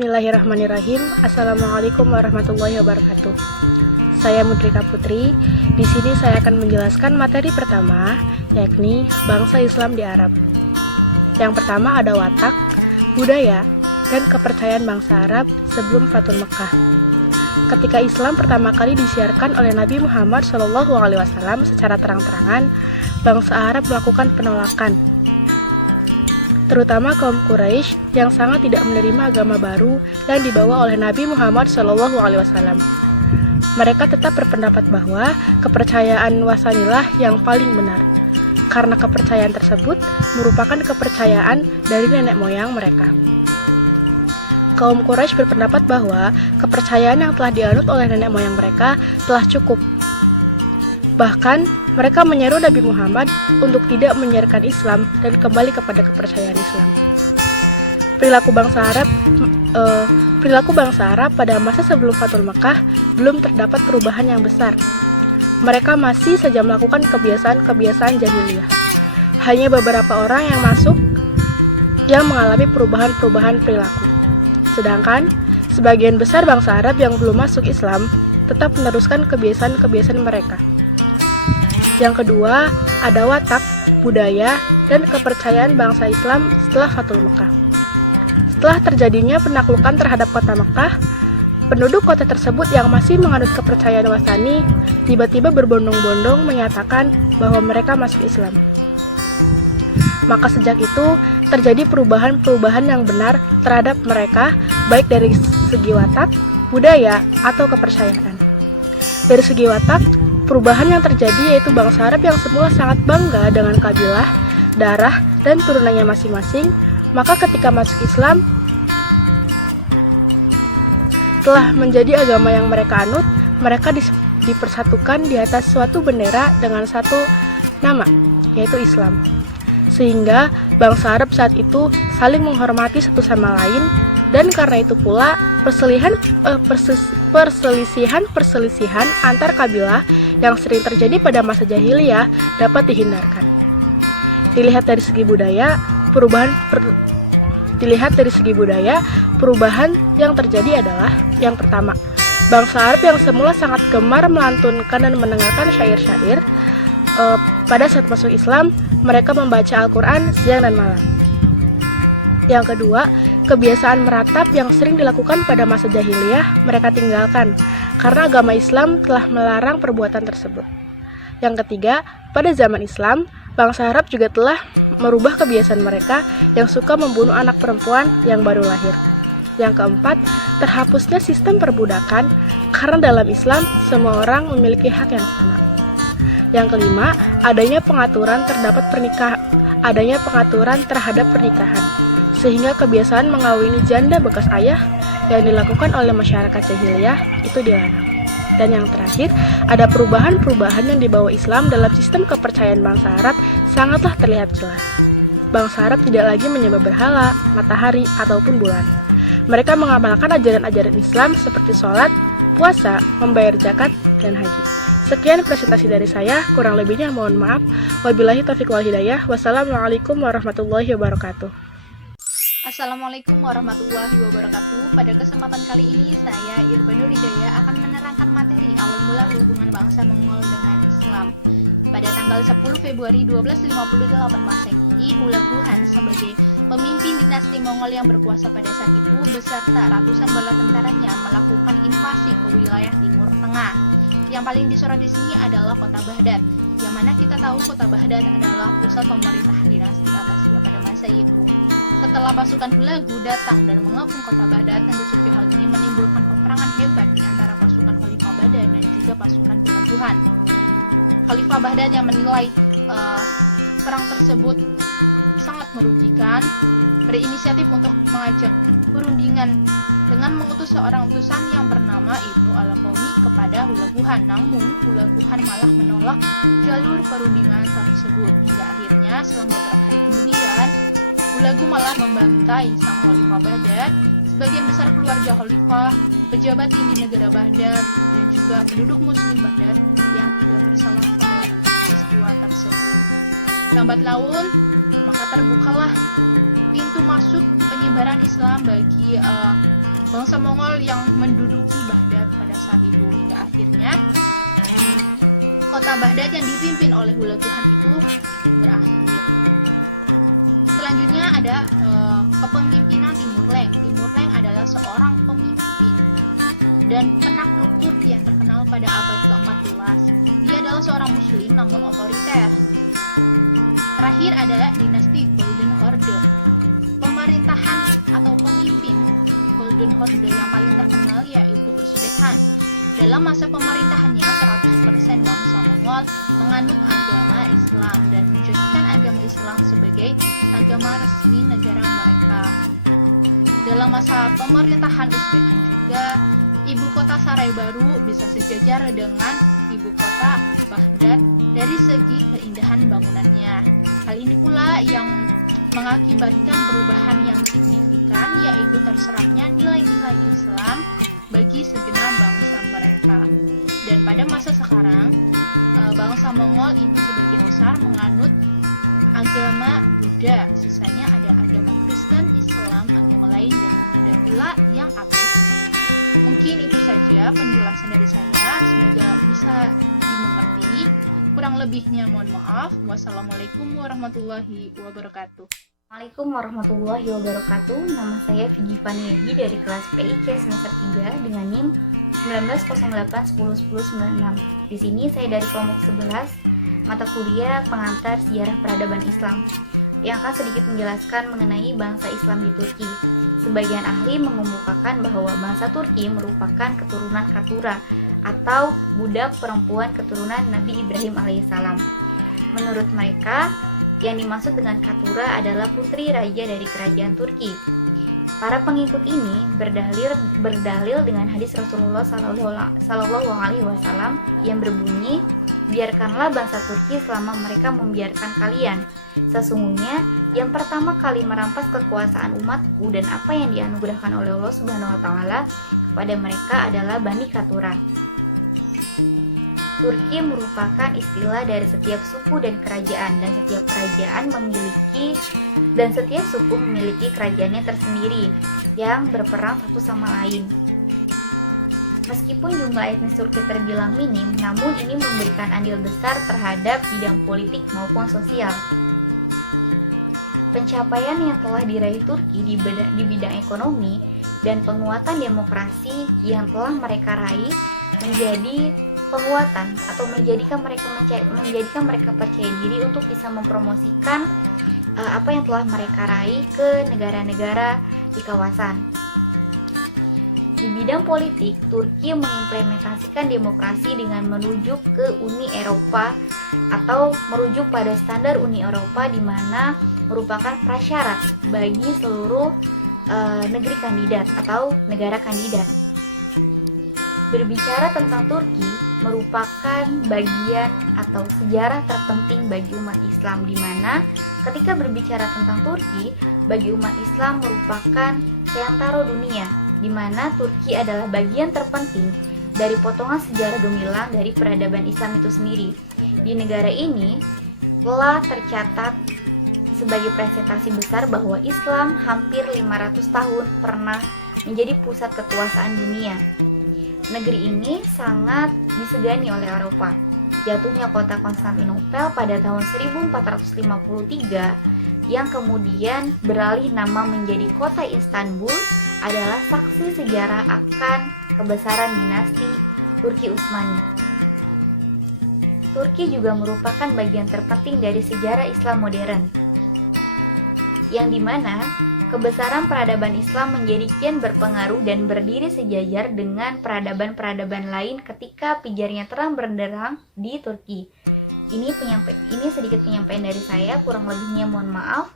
Bismillahirrahmanirrahim. Assalamualaikum warahmatullahi wabarakatuh. Saya Mudrika Putri. Di sini saya akan menjelaskan materi pertama, yakni bangsa Islam di Arab. Yang pertama ada watak, budaya, dan kepercayaan bangsa Arab sebelum Fathul Mekkah. Ketika Islam pertama kali disiarkan oleh Nabi Muhammad SAW secara terang-terangan, bangsa Arab melakukan penolakan, terutama kaum Quraisy yang sangat tidak menerima agama baru yang dibawa oleh Nabi Muhammad SAW. Mereka tetap berpendapat bahwa kepercayaan wasanilah yang paling benar, karena kepercayaan tersebut merupakan kepercayaan dari nenek moyang mereka. Kaum Quraisy berpendapat bahwa kepercayaan yang telah dianut oleh nenek moyang mereka telah cukup. Bahkan, mereka menyeru Nabi Muhammad untuk tidak menyiarkan Islam dan kembali kepada kepercayaan Islam. Perilaku bangsa Arab pada masa sebelum Fathul Mekkah belum terdapat perubahan yang besar. Mereka masih saja melakukan kebiasaan-kebiasaan jahiliyah. Hanya beberapa orang yang masuk yang mengalami perubahan-perubahan perilaku. Sedangkan, sebagian besar bangsa Arab yang belum masuk Islam tetap meneruskan kebiasaan-kebiasaan mereka. Yang kedua, ada watak, budaya, dan kepercayaan bangsa Islam setelah Fathul Mekkah. Setelah terjadinya penaklukan terhadap kota Mekkah, penduduk kota tersebut yang masih menganut kepercayaan wasani tiba-tiba berbondong-bondong menyatakan bahwa mereka masuk Islam. Maka sejak itu, terjadi perubahan-perubahan yang benar terhadap mereka, baik dari segi watak, budaya, atau kepercayaan. Dari segi watak, perubahan yang terjadi yaitu bangsa Arab yang semula sangat bangga dengan kabilah, darah, dan turunannya masing-masing, maka ketika masuk Islam telah menjadi agama yang mereka anut, mereka dipersatukan di atas suatu bendera dengan satu nama, yaitu Islam. Sehingga bangsa Arab saat itu saling menghormati satu sama lain, dan karena itu pula perselisihan antar kabilah yang sering terjadi pada masa jahiliyah dapat dihindarkan. Dilihat dari segi budaya, perubahan yang terjadi adalah yang pertama, bangsa Arab yang semula sangat gemar melantunkan dan mendengarkan syair-syair, pada saat masuk Islam, mereka membaca Al-Quran siang dan malam. Yang kedua, kebiasaan meratap yang sering dilakukan pada masa jahiliyah mereka tinggalkan, karena agama Islam telah melarang perbuatan tersebut. Yang ketiga, pada zaman Islam, bangsa Arab juga telah merubah kebiasaan mereka yang suka membunuh anak perempuan yang baru lahir. Yang keempat, terhapusnya sistem perbudakan, karena dalam Islam semua orang memiliki hak yang sama. Yang kelima, adanya pengaturan terhadap pernikahan, sehingga kebiasaan mengawini janda bekas ayah yang dilakukan oleh masyarakat jahiliyah itu dilarang. Dan yang terakhir, ada perubahan-perubahan yang dibawa Islam dalam sistem kepercayaan bangsa Arab sangatlah terlihat jelas. Bangsa Arab tidak lagi menyembah berhala, matahari, ataupun bulan. Mereka mengamalkan ajaran-ajaran Islam seperti sholat, puasa, membayar zakat, dan haji. Sekian presentasi dari saya, kurang lebihnya mohon maaf. Wabillahi taufiq wal hidayah. Wassalamualaikum warahmatullahi wabarakatuh. Assalamualaikum warahmatullahi wabarakatuh. Pada kesempatan kali ini saya Irbanur Hidayah akan menerangkan materi awal mula hubungan bangsa Mongol dengan Islam. Pada tanggal 10 Februari 1258 Masehi, Hulagu Han sebagai pemimpin dinasti Mongol yang berkuasa pada saat itu beserta ratusan bala tentaranya melakukan invasi ke wilayah Timur Tengah. Yang paling disorot di sini adalah kota Baghdad, yang mana kita tahu kota Baghdad adalah pusat pemerintahan dinasti Abbasiyah pada masa itu. Setelah pasukan Hulagu datang dan mengepung kota Baghdad, tentu saja hal ini menimbulkan peperangan hebat di antara pasukan Khalifah Baghdad dan juga pasukan Hulagu Han. Khalifah Baghdad yang menilai perang tersebut sangat merugikan, berinisiatif untuk mengajak perundingan dengan mengutus seorang utusan yang bernama Ibnu Al-Qaumi kepada Hulagu Han. Namun, Hulagu Han malah menolak jalur perundingan tersebut. Hingga akhirnya, selang beberapa hari kemudian, Hulagu malah membantai sang Khalifah Baghdad, sebagian besar keluarga Khalifah, pejabat tinggi negara Baghdad, dan juga penduduk muslim Baghdad yang tidak bersalah pada peristiwa tersebut. Lambat laun, maka terbukalah pintu masuk penyebaran Islam bagi bangsa Mongol yang menduduki Baghdad pada saat itu, hingga akhirnya kota Baghdad yang dipimpin oleh Hulaguhan itu berakhir. Selanjutnya ada kepemimpinan Timur Leng. Timur Leng adalah seorang pemimpin dan penakluk Turki yang terkenal pada abad ke-14. Dia adalah seorang muslim namun otoriter. Terakhir ada dinasti Golden Horde. Pemerintahan atau pemimpin Golden Horde yang paling terkenal yaitu Uzbek Khan. Dalam masa pemerintahannya, 100% bangsa Mongol menganut agama Islam dan menjadikan agama Islam sebagai agama resmi negara mereka. Dalam masa pemerintahan Uzbek Khan juga, ibu kota Sarai Baru bisa sejajar dengan ibu kota Baghdad dari segi keindahan bangunannya. Hal ini pula yang mengakibatkan perubahan yang signifikan, yaitu terserapnya nilai-nilai Islam bagi segenap bangsa mereka. Dan pada masa sekarang, bangsa Mongol itu sebagian besar menganut agama Buddha, sisanya ada agama Kristen, Islam, agama lain, dan ada pula yang ateis. Mungkin itu saja penjelasan dari saya, semoga bisa dimengerti. Kurang lebihnya mohon maaf. Wassalamualaikum warahmatullahi wabarakatuh. Assalamualaikum warahmatullahi wabarakatuh. Nama saya Vigi Faniegi dari kelas PIK semester 3 dengan NIM 1908101096. Di sini saya dari kelompok 11 mata kuliah pengantar sejarah peradaban Islam yang akan sedikit menjelaskan mengenai bangsa Islam di Turki. Sebagian ahli mengemukakan bahwa bangsa Turki merupakan keturunan Katura atau budak perempuan keturunan Nabi Ibrahim alaihissalam. Menurut mereka, yang dimaksud dengan Katura adalah putri raja dari kerajaan Turki. Para pengikut ini berdalil dengan hadis Rasulullah Sallallahu Alaihi Wasallam yang berbunyi, biarkanlah bangsa Turki selama mereka membiarkan kalian. Sesungguhnya yang pertama kali merampas kekuasaan umatku dan apa yang dianugerahkan oleh Allah Subhanahu Wa Taala kepada mereka adalah Bani Katura. Turki merupakan istilah dari setiap suku dan kerajaan, dan setiap suku memiliki kerajaannya tersendiri yang berperang satu sama lain. Meskipun jumlah etnis Turki terbilang minim, namun ini memberikan andil besar terhadap bidang politik maupun sosial. Pencapaian yang telah diraih Turki di bidang ekonomi dan penguatan demokrasi yang telah mereka raih menjadi penguatan atau menjadikan mereka percaya diri untuk bisa mempromosikan apa yang telah mereka raih ke negara-negara di kawasan. Di bidang politik, Turki mengimplementasikan demokrasi dengan merujuk ke Uni Eropa atau merujuk pada standar Uni Eropa, di mana merupakan prasyarat bagi seluruh negeri kandidat atau negara kandidat. Berbicara tentang Turki merupakan bagian atau sejarah terpenting bagi umat Islam, di mana ketika berbicara tentang Turki, bagi umat Islam merupakan perantara dunia, di mana Turki adalah bagian terpenting dari potongan sejarah gemilang dari peradaban Islam itu sendiri. Di negara ini telah tercatat sebagai presentasi besar bahwa Islam hampir 500 tahun pernah menjadi pusat kekuasaan dunia. Negeri ini sangat disegani oleh Eropa. Jatuhnya kota Konstantinopel pada tahun 1453 yang kemudian beralih nama menjadi kota Istanbul adalah saksi sejarah akan kebesaran dinasti Turki Utsmani. Turki juga merupakan bagian terpenting dari sejarah Islam modern, yang dimana kebesaran peradaban Islam menjadi kian berpengaruh dan berdiri sejajar dengan peradaban-peradaban lain ketika pijarnya terang benderang di Turki. Ini sedikit penyampaian dari saya, kurang lebihnya mohon maaf.